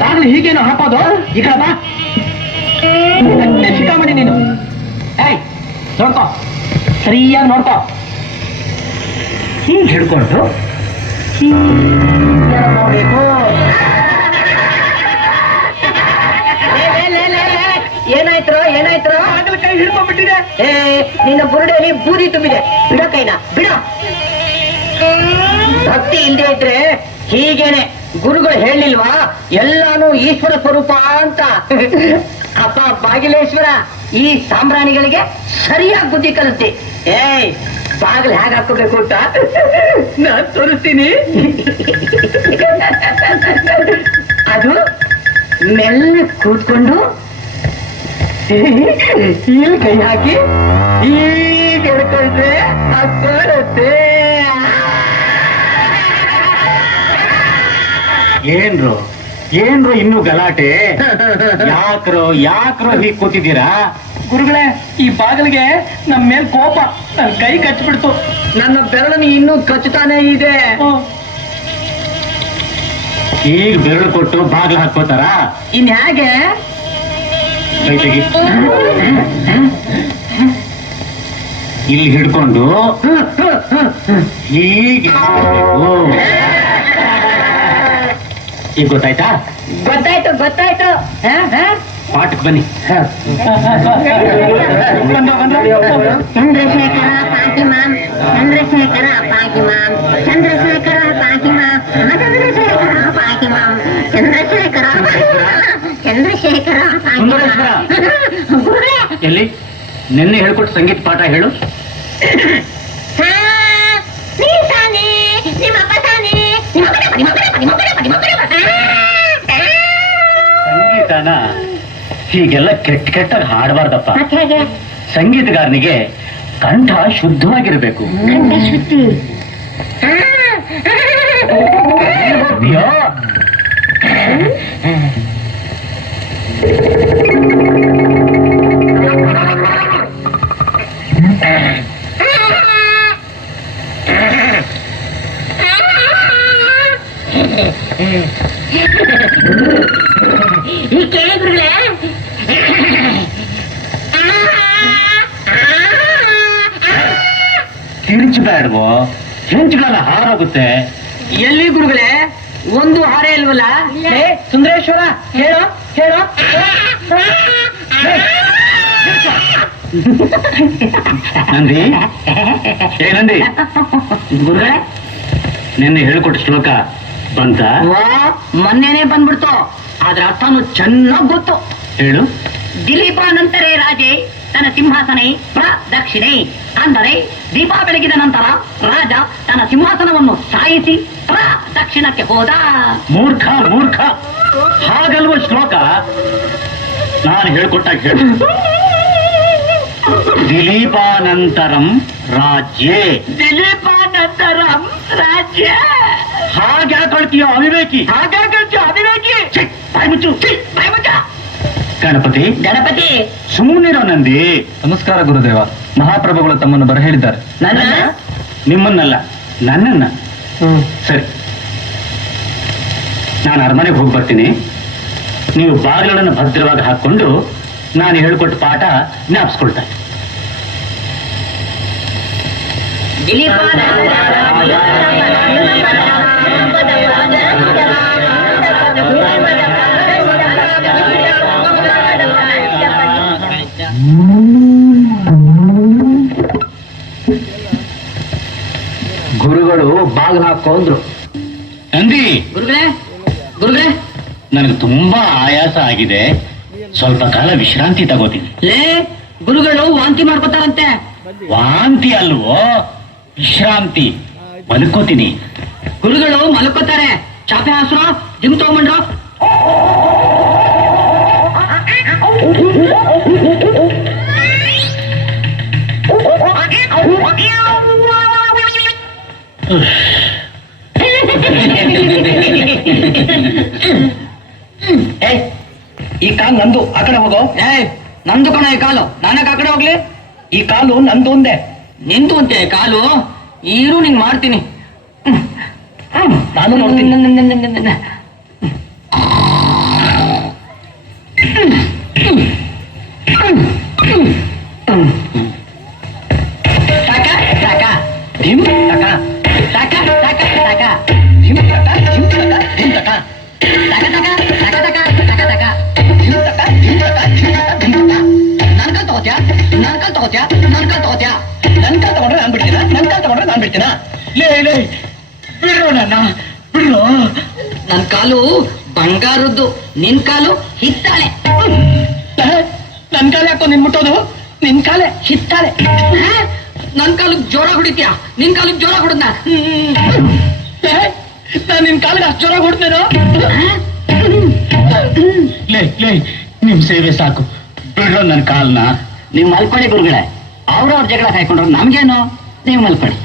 ಬಾಗಿಲು ಹೀಗೇನು ಹಾಕೋದು? ಈ ಕಡೆ ಬಾ. ಶಿಖಾಮಣಿ ನೀನು. ಏಯ್ ನೋಡ್ಕೋ. ಸರಿಯಾಗಿ ನೋಡ್ಕೋ. ಹೀಗೆ ಹಿಡ್ಕೊಂಡು ನೋಡ್ಬೇಕು ಏನಾಯ್ತು ಏನಾಯ್ತು? ಹಿಡ್ಕೊಂಡ್ಬಿಟ್ಟಿದೆ. ಏ, ನಿನ್ನ ಬುರುಡೆಯಲ್ಲಿ ಬೂದಿ ತುಂಬಿದೆ. ಬಿಡ ಕೈನ, ಬಿಡ. ಭಕ್ತಿ ಇಲ್ಲದೆ ಇದ್ರೆ ಹೀಗೇನೆ ಗುರುಗಳು ಹೇಳಿಲ್ವಾ ಎಲ್ಲಾನು ಈಶ್ವರ ಸ್ವರೂಪ ಅಂತ. ಅಪ್ಪ ಬಾಗಿಲೇಶ್ವರ, ಈ ಸಾಮ್ರಾಣಿಗಳಿಗೆ ಸರಿಯಾಗಿ ಬುದ್ಧಿ ಕಲಿಸ್ತಿ ಏಯ್, ಬಾಗಿಲು ಹೇಗೆ ಹಾಕೋಬೇಕು ಅಂತ. ನಾನ್ ತೋರಿಸ್ತೀನಿ. ಅದು ಮೆಲ್ಲ ಕೂತ್ಕೊಂಡು ಇಲ್ಲಿ ಕೈ ಹಾಕಿ ಈಗ ಅಕ್ಕರುತ್ತೆ ಏನ್ರು ಏನ್ರು ಇನ್ನು ಗಲಾಟೆ? ಯಾಕ್ರೋ ಯಾಕ್ರೋ ಹೀಗ್ ಕೂತಿದ್ದೀರಾ? ಗುರುಗಳೇ ಈ ಬಾಗಿಲಿಗೆ ನಮ್ ಮೇಲ್ ಕೋಪ ನನ್ ಕೈ ಕಚ್ಚಿಬಿಡ್ತು ನನ್ನ ಬೆರಳನ್ನು ಇನ್ನೂ ಕಚ್ಚುತ್ತಾನೆ ಇದೆ. ಈಗ ಬೆರಳು ಕೊಟ್ಟು ಬಾಗಿಲು ಹಾಕೋತಾರ ಇನ್ ಹೇಗೆ ಇಲ್ಲಿ ಹಿಡ್ಕೊಂಡು ಹೀಗೆ. ಈಗ ಗೊತ್ತಾಯ್ತಾ? ಗೊತ್ತಾಯ್ತು ಗೊತ್ತಾಯ್ತು. ಪಾಠಕ್ಕೆ ಬನ್ನಿ. ಚಂದ್ರಶೇಖರ ಪಾಕಿಮಾಂ ಚಂದ್ರಶೇಖರ ಪಾಕಿಮಾಂ ಚಂದ್ರಶೇಖರ ಪಾಕಿಮಾಂ ಚಂದ್ರಶೇಖರ ಪಾಕಿಮಾಂ ಚಂದ್ರಶೇಖರ ಚಂದ್ರಶೇಖರ ಸುಂದರೇಶ್ವರ. ಗುರುಗಳೇ ಎಲ್ಲಿ? ನಿನ್ನೆ ಹೇಳ್ಕೊಟ್ಟು ಸಂಗೀತ ಪಾಠ ಹೇಳು. ಹಾ, ನೀವ್ ತಾನೇ ನಿಮ್ಮ ಅಪ್ಪ ತಾನೇ ನಿಮ್ಮ ಅಪ್ಪನ ನಿಮ್ಮ ಅಪ್ಪನ ನಿಮ್ಮ ಅಪ್ಪನ ನಿಮ್ಮ ಅಪ್ಪನ ಸಂಗೀತನ ಹೀಗೆಲ್ಲ ಕೆಟ್ಟ ಕೆಟ್ಟಾಗಿ ಹಾಡಬಾರ್ದಪ್ಪ. ಮತ್ತೆ ಹೇಗೆ? ಸಂಗೀತಗಾರನಿಗೆ ಕಂಠ ಶುದ್ಧವಾಗಿರ್ಬೇಕು. ಕಂಠ ಶುದ್ಧಿ. ಅಯ್ಯೋ ಕಿರಿಚಬೇಡವೋ ಹೆಂಚುಗಳೆಲ್ಲ ಹಾರೋಗುತ್ತೆ. ಎಲ್ಲಿ ಗುರುಗಳೇ? ಒಂದು ಹಾರೆ ಇಲ್ವಲ್ಲ? ಸುಂದರೇಶ್ವರ ಹೇಳೋ. ಹೇಳೋ ನಂದಿ ಏ ನಂದಿ ಗುರುಗಳೇ ನಿನ್ನೆ ಹೇಳ್ಕೊಟ್ಟ ಶ್ಲೋಕ ಬಂತ ವಾ ಮೊನ್ನೆನೆ ಬಂದ್ಬಿಡ್ತು ಅದ್ರ ಅರ್ಥನು ಚೆನ್ನಾಗ್ ಗೊತ್ತು ಹೇಳು ದಿಲೀಪಾನಂತರೇ ರಾಜೆ ತನ್ನ ಸಿಂಹಾಸನೆ ಪ್ರದಕ್ಷಿಣೆ ಅಂದರೆ ದೀಪ ಬೆಳಗಿದ ನಂತರ ರಾಜ ತನ್ನ ಸಿಂಹಾಸನವನ್ನು ಸಾಯಿಸಿ ಪ್ರದಕ್ಷಿಣಕ್ಕೆ ಹೋದ. ಮೂರ್ಖ ಮೂರ್ಖ. ಹಾಗಲ್ವ ಶ್ಲೋಕ? ನಾನು ಹೇಳ್ಕೊಟ್ಟಾಗ ಹೇಳು. ದಿಲೀಪಾನಂತರಂ ರಾಜ್ಯೇ. ದಿಲೀಪಾನಂತರಂ ರಾಜ್ಯ. ಹಾಗೆ ಹೇಳ್ಕೊಳ್ತೀಯೋ ಅವಿವೇಕಿ? ಹಾಗೆ ಅವಿವೇಕಿ? ಛೀ, ಬಾಯ್ ಮುಚ್ಚು. ಛೀ. ಬಾಯ್ ಮುಚ್ಚ. ಗಣಪತಿ. ಗಣಪತಿ. ಸುಮ್ಮನಿರೋ ನಂದಿ. ನಮಸ್ಕಾರ ಗುರುದೇವ. ಮಹಾಪ್ರಭುಗಳು ತಮ್ಮನ್ನು ಬರ ಹೇಳಿದ್ದಾರೆ ನನ್ನ? ನಿಮ್ಮನ್ನಲ್ಲ ನನ್ನನ್ನ. ಸರಿ. ನಾನು ಅರಮನೆಗೆ ಹೋಗಿ ಬರ್ತೀನಿ. ನೀವು ಬಾಗಿಲನ್ನು ಭದ್ರವಾಗಿ ಹಾಕೊಂಡು ನಾನು ಹೇಳ್ಕೊಟ್ಟ ಪಾಠ ಜ್ಞಾಪಿಸ್ಕೊಳ್ತಾ. ಗುರುಗಳು ಹಾಕೊಂಡ್ರು ನಂದಿ! ಗುರುಗಳೇ ಗುರುಗಳೇ. ನನಗೆ ತುಂಬಾ ಆಯಾಸ ಆಗಿದೆ. ಸ್ವಲ್ಪ ಕಾಲ ವಿಶ್ರಾಂತಿ ತಗೋತೀನಿ. ಲೇ ಗುರುಗಳು ವಾಂತಿ ಮಾಡ್ಕೋತಾರಂತೆ. ವಾಂತಿ ಅಲ್ವೋ? ವಿಶ್ರಾಂತಿ. ಮಲ್ಕೋತೀನಿ. ಗುರುಗಳು ಮಲ್ಕೋತಾರೆ. ಚಾಪೆ ಹಾಸ್ರ ಜಿಮ್ ತಗೊಂಡ್ರು ಏ ನಂದು, ಆ ಕಡೆ ಹೋಗೋ. ಏ ನಂದು ಕಣ ಈ ಕಾಲು. ನಾನಕ್ಕೆ ಆ ಕಡೆ ಹೋಗ್ಲಿ? ಈ ಕಾಲು ನಂದು ಒಂದೇ. ನಿಂತು ಅಂತೆ ಕಾಲು. ಈರು ನಿಂಗ್ ಮಾಡ್ತೀನಿ. ನಾನು ನೋಡ್ತೀನಿ. ತಗೋತ್ಯಾ? ನನ್ ಕಾಲ್ ತಗೋತ್ಯಾ? ನನ್ ಕಾಲ್ ತಗೊಂಡ್ರೆ ನಾನ್ ಬಿಡ್ತೀನ? ನನ್ ಕಾಲ್ ತಗೊಂಡ್ರೆ ನಾನ್ ಬಿಡ್ತೀನ? ಲೇ ಲೇ, ಬಿಡ್ರೋ ನನ್ನ, ಬಿಡ್ರೋ. ನನ್ ಕಾಲು ಬಂಗಾರದ್ದು, ನಿನ್ ಕಾಲು ಹಿತ್ತಾಳೆ. ನನ್ ಕಾಲ ಯಾಕೋ ನಿನ್ ಮುಟ್ಟೋದು? ನಿನ್ ಕಾಲೆ ಹಿತ್ತಾಳೆ? ನನ್ ಕಾಲಕ್ ಜೋರ ಹೊಡಿತ್ಯಾ? ನಿನ್ ಕಾಲಕ್ ಜೋರ ಹೊಡೆದ್ನ? ನಾನ್ ನಿನ್ ಕಾಲಿಗೆ ಅಷ್ಟು ಜ್ವರ ಹೊಡ್ತೇನೋ? ಲೇ ಲೇ, ನಿಮ್ ಸೇವೆ ಸಾಕು. ಬಿಡ್ರೋ ನನ್ ಕಾಲ್ನ. ನೀವು ಮಲ್ಕೊಳ್ಳಿ ಗುರುಗಳೇ. ಅವ್ರವ್ರ ಜಗಳ ಕಾಯ್ಕೊಂಡ್ರು ನಮ್ಗೇನು? ನೀವು ಮಲ್ಕೊಳ್ಳಿ.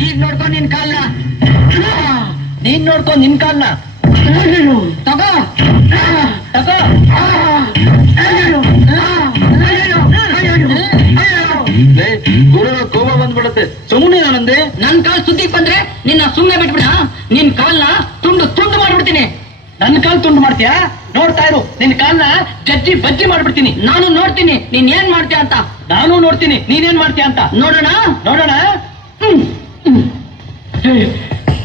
ಈಗ ನಿನ್ ನೀನ್ ನೋಡ್ಕೊ ನಿನ್ ಕಾಲ್ನ. ತಗೋ. ತಗೋ. ಸುಮ್ಮನೆ ನಾನಂದ್ರೆ ನನ್ ಕಾಲ್ ಸುದ್ದಿ ಬಂದ್ರೆ ನಿನ್ನ ಸುಮ್ಮನೆ ಬಿಟ್ಬಿಡ. ನಿನ್ ಕಾಲ್ನ ತುಂಡು ತುಂಡು ಮಾಡ್ಬಿಡ್ತೀನಿ. ನನ್ನ ಕಾಲ್ ತುಂಡು ಮಾಡ್ತೀಯಾ? ನೋಡ್ತಾ ಇರು. ನಿನ್ ಕಾಲ್ನ ಜಜ್ಜಿ ಬಜ್ಜಿ ಮಾಡ್ಬಿಡ್ತೀನಿ. ನಾನು ನೋಡ್ತೀನಿ. ನೀನ್ ಏನ್ ಮಾಡ್ತೀಯ ಅಂತ? ನಾನು ನೋಡ್ತೀನಿ. ನೀನೇನ್ ಮಾಡ್ತೀಯ ಅಂತ? ನೋಡೋಣ. ನೋಡೋಣ?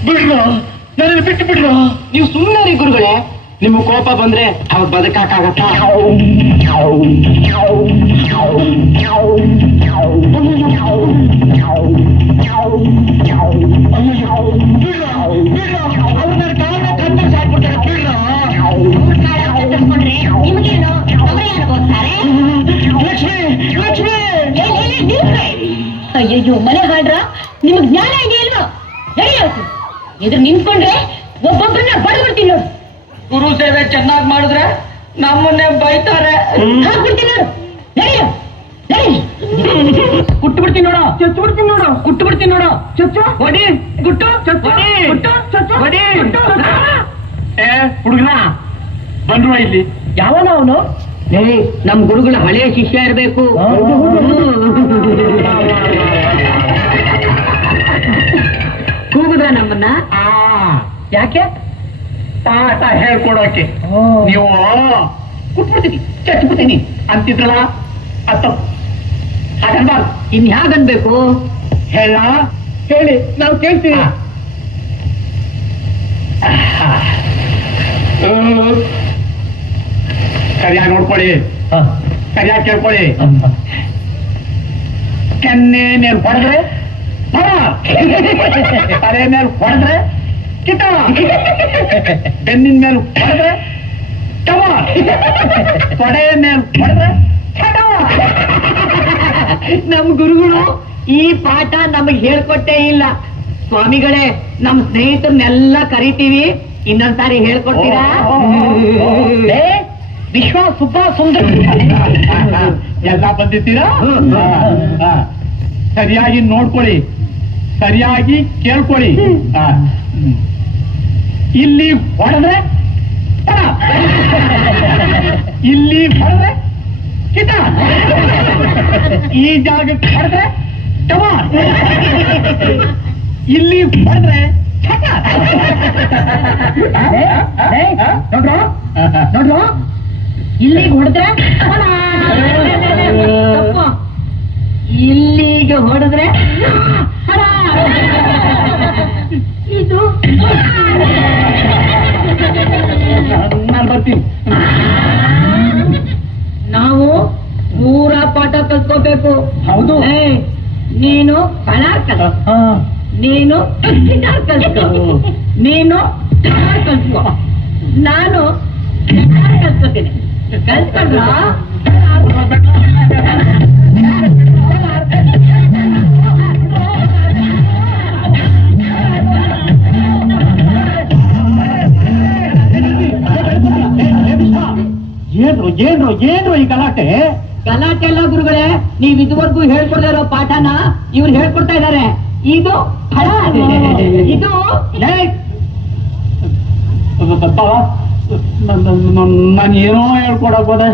ಬಿಡ್ರು. ನನ್ನ ಬಿಟ್ಟು ಬಿಡ್ರು. ನೀವು ಸುಮ್ಮನೆ ಗುರುಗಳೇ. ನಿಮ್ಗೆ ಕೋಪ ಬಂದ್ರೆ ಅವ್ರು ಹೋಗ್ತಾರೆ ಅಯ್ಯಯ್ಯೋ, ಮನೆ ಹಾಡ್ರ? ನಿಮಗ್ ಜ್ಞಾನ ಇದೆಯಲ್ವಾ? ಹೇಳಿ ಇದ್ರ ನಿಂತ್ಕೊಂಡ್ರೆ ಒಬ್ಬೊಬ್ಬರನ್ನ ಬಡಬಿಡ್ತೀನಿ ನೋಡು ಗುರು ಸೇವೆ ಚೆನ್ನಾಗಿ ಮಾಡಿದ್ರೆ ನಮ್ಮನ್ನೇ ಬೈತಾರೆ. ಕುಟ್ಟು ಬಿಡ್ತೀನಿ ನೋಡು. ಚಚ್ಚು ಬಿಡ್ತೀನಿ ನೋಡು. ಕುಟ್ಟು ಬಿಡ್ತೀನಿ ನೋಡು. ಚಚ್ಚು. ಹೊಡಿ. ಗುಟ್ಟು. ಹೊಡಿ. ಚಚ್ಚು. ಹೊಡಿ. ಏ ಹುಡುಗನ. ಬಂದ್ರು ಇಲ್ಲಿ. ಯಾವನ ಅವನು? ನಮ್ ಗುರುಗಳ ಹಳೆಯ ಶಿಷ್ಯ ಇರಬೇಕು. ಕೂಗುದ್ರ ನಮ್ಮನ್ನ? ಯಾಕೆ? ಪಾಠ ಹೇಳ್ಕೊಡೋಕೆ. ನೀವು ಕುಟ್ಬಿಡ್ತೀನಿ ಚಚ್ಬಿಡ್ತೀನಿ ಅಂತಿದ್ರಲ್ಲ? ಅತ್ತ ಹಾಗನ್ಬಾರ್ದು ಇನ್ ಹ್ಯಾಗನ್ಬೇಕು ಹೇಳ. ಹೇಳಿ ನಾವು ಕೇಳ್ತೀವಿ. ಸರಿಯಾಗಿ ನೋಡ್ಕೊಳ್ಳಿ. ಸರಿಯಾಗಿ ಕೇಳ್ಕೊಳ್ಳಿ. ಕೆನ್ನೆ ಮೇಲೆ ಹೊಡೆದ್ರೆ ಬರ. ತಲೆ ಮೇಲೆ ಹೊಡೆದ್ರೆ ಬೆನ್ನಿನ ಮೇಲೆ ಹೊಡೆದ್ರೆ ಟಮ ಕೊಡೆಯ ಮೇಲೆ ಹೊಡೆದ್ರೆ ನಮ್ ಗುರುಗಳು ಈ ಪಾಠ ನಮಗ್ ಹೇಳ್ಕೊಟ್ಟೇ ಇಲ್ಲ. ಸ್ವಾಮಿಗಳೇ, ನಮ್ ಸ್ನೇಹಿತರನ್ನೆಲ್ಲ ಕರಿತೀವಿ. ಇನ್ನೊಂದ್ಸಾರಿ ಹೇಳ್ಕೊಡ್ತೀರಾ? ವಿಶ್ವ ಸುಬ್ಬ ಸುಂದರ. ಎಲ್ಲ ಬಂದಿದ್ದೀರಾ. ಸರಿಯಾಗಿ ನೋಡ್ಕೊಳ್ಳಿ. ಸರಿಯಾಗಿ ಕೇಳ್ಕೊಳ್ಳಿ. ಇಲ್ಲಿ ಹೊಡೆದ್ರೆ. ಇಲ್ಲಿ ಹೊಡೆದ್ರೆ ಕಿತ. ಈ ಜಾಗಕ್ಕೆ ಹೊಡೆದ್ರೆ ಟಮ ಇಲ್ಲಿ ಹೊಡೆದ್ರೆ ನೋಡ್ರು ನೋಡ್ರೋ ನೋಡ್ರೋ ಇಲ್ಲಿಗೆ ಹೊಡೆದ್ರೆ. ಇಲ್ಲಿಗೆ ಹೊಡೆದ್ರೆ ನೀನು ಬಳ್ಳಾರ್ ಕಲ್ ನೀನು ಗಿಟಾರ್ ಕಲ್ತ್ಕೋ ನೀನು ಗಿಟಾರ್ ಕಲ್ತ್ಕೋ ನಾನು ಕಲ್ತ್ಕೋತೀನಿ ಕಲ್ತ್ಕೊಂಡ್ರ ಏನ್ರು ಏನ್ರು ಏನ್ರು ಈ ಗಲಾಟೆ? ಗಲಾಟೆ ಎಲ್ಲ ಗುರುಗಳೇ ನೀವ್ ಇದುವರೆಗೂ ಹೇಳ್ಕೊಡ್ದೇ ಇರೋ ಪಾಠನ ಇವ್ರು ಹೇಳ್ಕೊಡ್ತಾ ಇದಾರೆ ಇದು ಇದು ನಾನು ಏನೋ ಹೇಳ್ಕೊಡಕ್ ಹೋದೆ.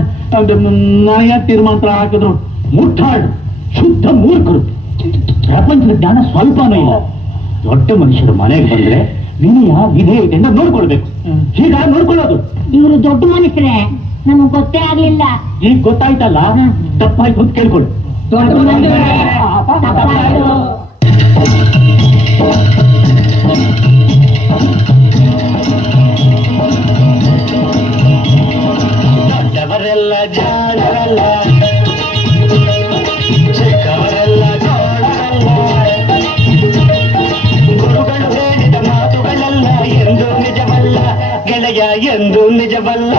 ನನಗೆ ತೀರ್ಮಾನ ಹಾಕಿದ್ರು. ಮುಟ್ಟಾಳು. ಶುದ್ಧ ಮೂರ್ಖರು. ಪ್ರಪಂಚದ ಜ್ಞಾನ ಸ್ವಲ್ಪನೂ ಇಲ್ಲ. ದೊಡ್ಡ ಮನುಷ್ಯರು ಮನೆಗೆ ಬಂದ್ರೆ ವಿನಯ ವಿಧೇಯತೆಯಿಂದ ನೋಡ್ಕೊಳ್ಬೇಕು. ಹೀಗ ನೋಡ್ಕೊಳ್ಳೋದು. ಇವರು ದೊಡ್ಡ ಮನುಷ್ಯರೇ. ನಮಗ್ ಗೊತ್ತೇ ಆಗ್ಲಿಲ್ಲ. ಈಗ ಗೊತ್ತಾಯ್ತಲ್ಲ? ತಪ್ಪಾಯ್ತು ಅಂತ ಕೇಳ್ಕೊಳ್ಳಿ. ತಪ್ಪಾಯ್ತು. ఎందు నిజవల్ల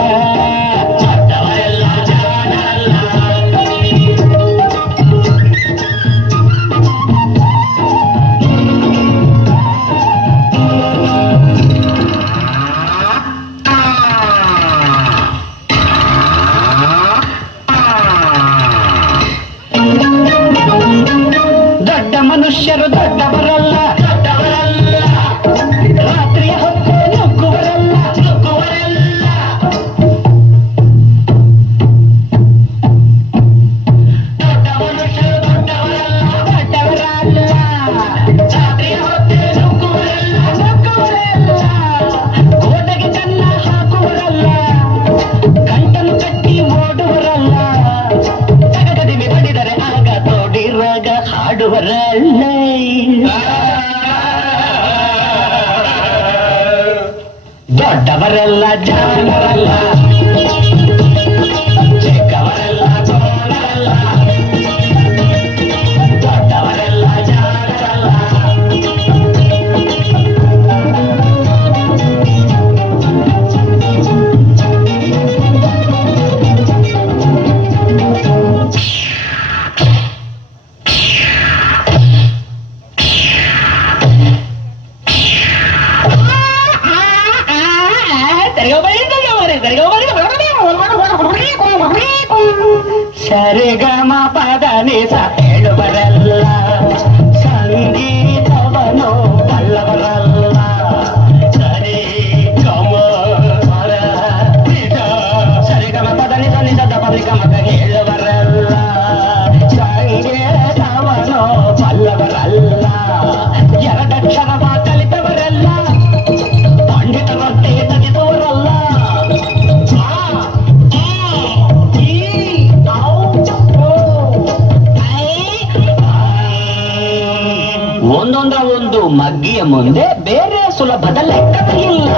ಹಾಡುವರಲ್ಲೇ ದೊಡ್ಡವರೆಲ್ಲ ಜಾಣರಲ್ಲ ಒಂದೊಂದರ ಒಂದು ಮಗ್ಗಿಯ ಮುಂದೆ ಬೇರೆ ಸುಲಭದ ಲೆಕ್ಕವೇ ಇಲ್ಲ.